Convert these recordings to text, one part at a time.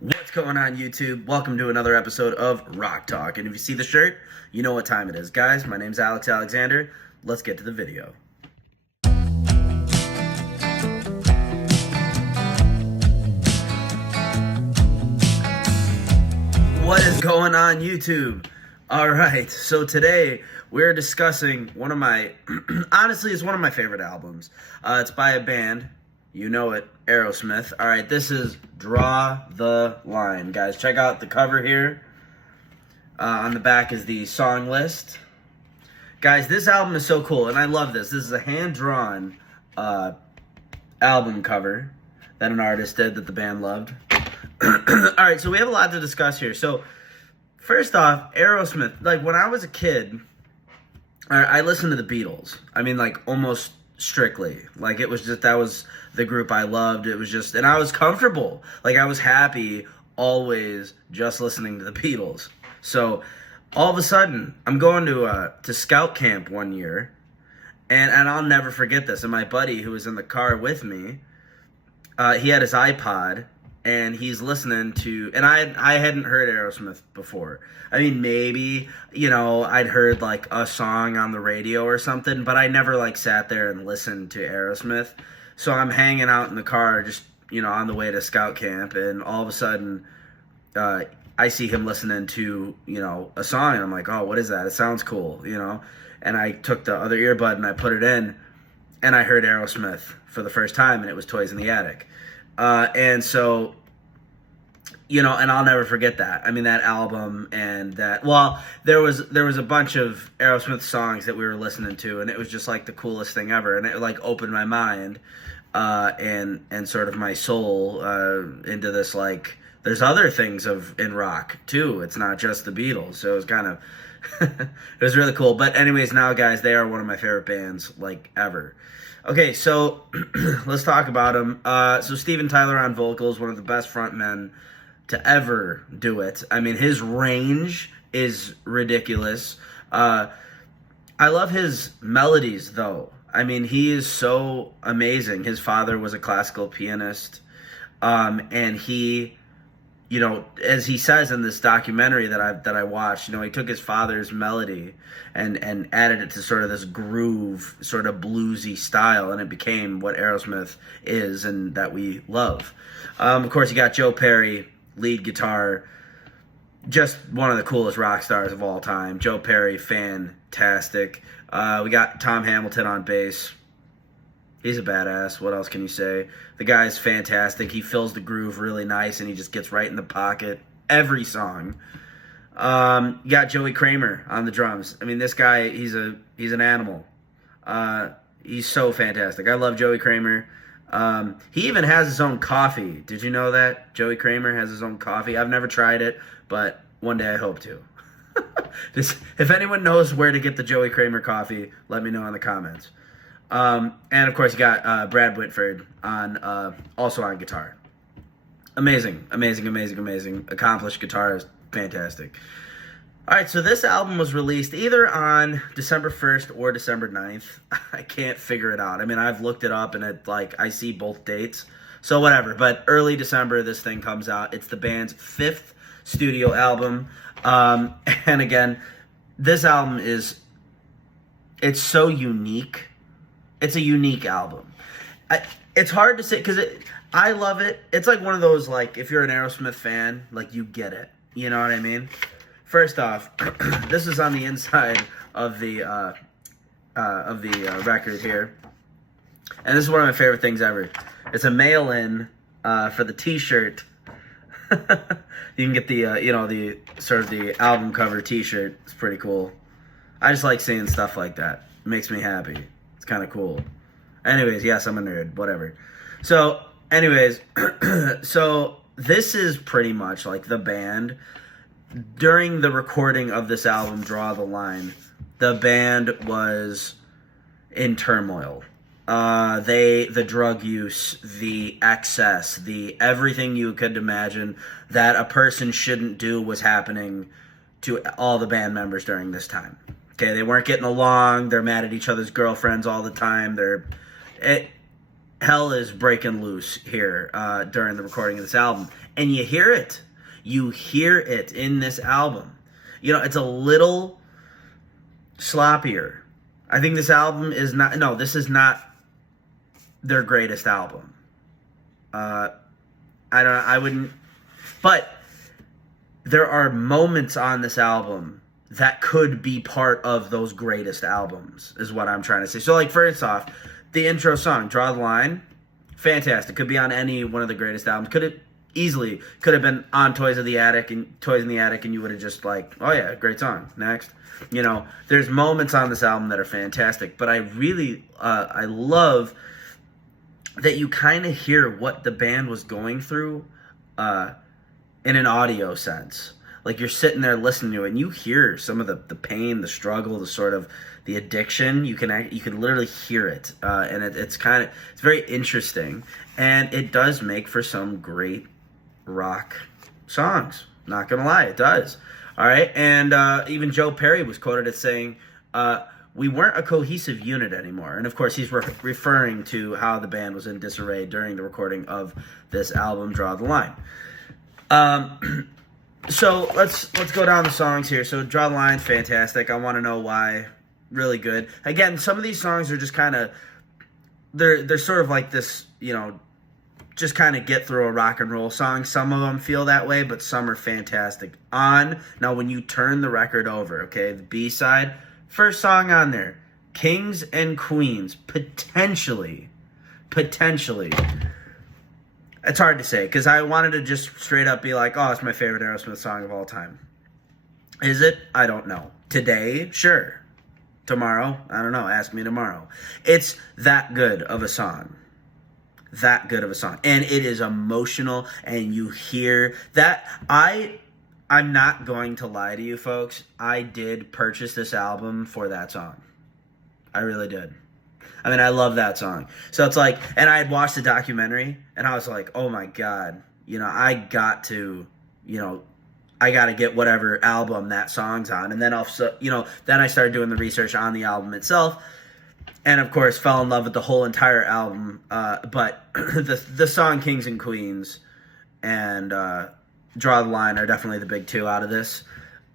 What's going on, YouTube? Welcome to another episode of Rock Talk. And if you see the shirt, you know what time it is. Guys, my name's Alex Alexander. Let's get to the video. What is going on, YouTube? Alright, so today we're discussing one of my, honestly, it's one of my favorite albums. It's by a band, you know it, Aerosmith. Alright, this is Draw the Line. Guys, check out the cover here. On the back is the song list. Guys, this album is so cool, and I love this. This is a hand-drawn album cover that an artist did that the band loved. Alright, so we have a lot to discuss here. So, first off, Aerosmith, like, when I was a kid, I listened to the Beatles. I mean, like, almost strictly. Like, it was just, that was the group I loved. It was just, and I was comfortable. Like, I was happy always just listening to the Beatles. So, all of a sudden, I'm going to scout camp one year, and I'll never forget this. And my buddy, who was in the car with me, he had his iPod, and he's listening to, and I hadn't heard Aerosmith before. I mean, maybe, you know, I'd heard, like, a song on the radio or something, but I never, like, sat there and listened to Aerosmith. So I'm hanging out in the car just, you know, on the way to scout camp, and all of a sudden, I see him listening to, you know, a song, and I'm like, oh, what is that? It sounds cool, you know? And I took the other earbud, and I put it in, and I heard Aerosmith for the first time, and it was Toys in the Attic. And so, you know, and I'll never forget that. I mean, that album and that, well, there was a bunch of Aerosmith songs that we were listening to, and it was just like the coolest thing ever. And it like opened my mind, and sort of my soul, into this, like, there's other things in rock too. It's not just the Beatles. So it was kind of, it was really cool. But anyways, now guys, they are one of my favorite bands, like, ever. Okay, so let's talk about them. So Steven Tyler on vocals, one of the best frontmen to ever do it. I mean, his range is ridiculous. I love his melodies, though. I mean, he is so amazing. His father was a classical pianist, and he, you know, as he says in this documentary that I watched, you know, he took his father's melody and added it to sort of this groove, sort of bluesy style, and it became what Aerosmith is and that we love. Of course, you got Joe Perry, lead guitar, just one of the coolest rock stars of all time. Joe Perry, fantastic. We got Tom Hamilton on bass. He's a badass. What else can you say? The guy's fantastic. He fills the groove really nice, and he just gets right in the pocket every song. You got Joey Kramer on the drums. I mean, this guy, he's an animal. He's so fantastic. I love Joey Kramer. He even has his own coffee. Did you know that? Joey Kramer has his own coffee. I've never tried it, but one day I hope to. If anyone knows where to get the Joey Kramer coffee, let me know in the comments. And of course, you got Brad Whitford on also on guitar. Amazing. Accomplished guitarist, fantastic. All right, so this album was released either on December 1st or December 9th. I can't figure it out. I mean, I've looked it up, and it, like, I see both dates. So whatever, but early December this thing comes out. It's the band's 5th studio album. And again, this album it's so unique. It's a unique album. It's hard to say, because I love it. It's like one of those, like, if you're an Aerosmith fan, like, you get it. You know what I mean? First off, this is on the inside of the record here, and this is one of my favorite things ever. It's a mail-in for the T-shirt. You can get the you know, the sort of the album cover T-shirt. It's pretty cool. I just like seeing stuff like that. It makes me happy. It's kind of cool. Anyways, yes, I'm a nerd. Whatever. So, anyways, so this is pretty much like the band. During the recording of this album, Draw the Line, the band was in turmoil. The drug use, the excess, the everything you could imagine that a person shouldn't do was happening to all the band members during this time. Okay, they weren't getting along. They're mad at each other's girlfriends all the time. hell is breaking loose here during the recording of this album. And you hear it. You hear it in this album. You know, it's a little sloppier. I think this album is not... No, this is not their greatest album. I wouldn't... But there are moments on this album that could be part of those greatest albums, is what I'm trying to say. So, like, first off, the intro song, Draw the Line, fantastic. Could be on any one of the greatest albums. Could have been on Toys in the Attic, and you would have just like, oh yeah, great song. Next. You know, there's moments on this album that are fantastic, but I really, I love that you kind of hear what the band was going through in an audio sense. Like, you're sitting there listening to it, and you hear some of the pain, the struggle, the sort of the addiction. You can literally hear it, and it's very interesting, and it does make for some great rock songs. Not gonna lie, it does. All right, and even Joe Perry was quoted as saying, "We weren't a cohesive unit anymore." And of course, he's referring to how the band was in disarray during the recording of this album, Draw the Line. So let's go down the songs here. So Draw the Line, fantastic. I Want to Know Why, really good. Again, some of these songs are just kind of, they're sort of like this, you know, just kind of get through a rock and roll song. Some of them feel that way, but some are fantastic. Now when you turn the record over, okay, the B-side, first song on there, Kings and Queens, potentially. It's hard to say, because I wanted to just straight up be like, oh, it's my favorite Aerosmith song of all time. Is it? I don't know. Today? Sure. Tomorrow? I don't know. Ask me tomorrow. It's that good of a song. That good of a song. And it is emotional, and you hear that. I'm not going to lie to you folks. I did purchase this album for that song. I really did. I mean, I love that song. So it's like, and I had watched the documentary, and I was like, oh my God, you know, I got to get whatever album that song's on. And then also, you know, then I started doing the research on the album itself, and of course fell in love with the whole entire album. But the song Kings and Queens and Draw the Line are definitely the big two out of this.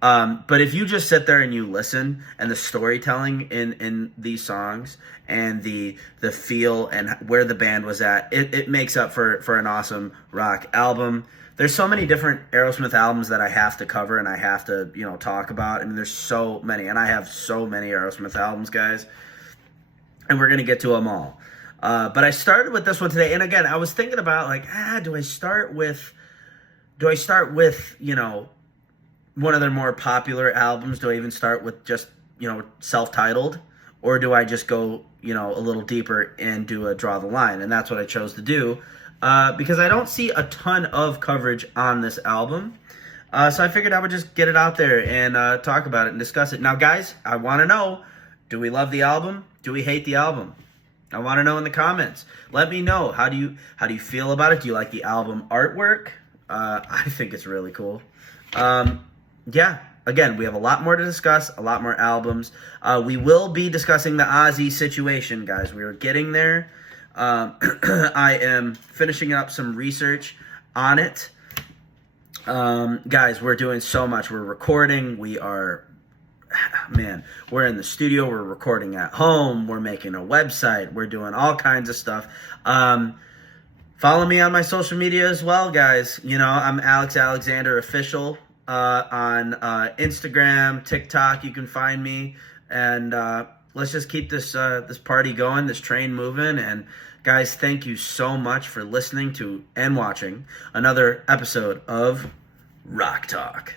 But if you just sit there and you listen, and the storytelling in these songs and the feel and where the band was at, it makes up for an awesome rock album. There's so many different Aerosmith albums that I have to cover and I have to, you know, talk about. I mean, there's so many, and I have so many Aerosmith albums, guys, and we're going to get to them all. But I started with this one today, and again, I was thinking about, like, do I start with, you know, one of their more popular albums? Do I even start with just, you know, self-titled? Or do I just go, you know, a little deeper and do a Draw the Line? And that's what I chose to do, because I don't see a ton of coverage on this album. So I figured I would just get it out there and talk about it and discuss it. Now, guys, I want to know, do we love the album? Do we hate the album? I want to know in the comments. Let me know. How do you feel about it? Do you like the album artwork? I think it's really cool. Yeah, again, we have a lot more to discuss, a lot more albums. We will be discussing the Ozzy situation, guys. We are getting there. I am finishing up some research on it. Guys, we're doing so much. We're recording. We're in the studio. We're recording at home. We're making a website. We're doing all kinds of stuff. Follow me on my social media as well, guys. You know, I'm Alex Alexander Official. On Instagram, TikTok, you can find me, and let's just keep this party going, this train moving. And guys, thank you so much for listening to and watching another episode of Rock Talk.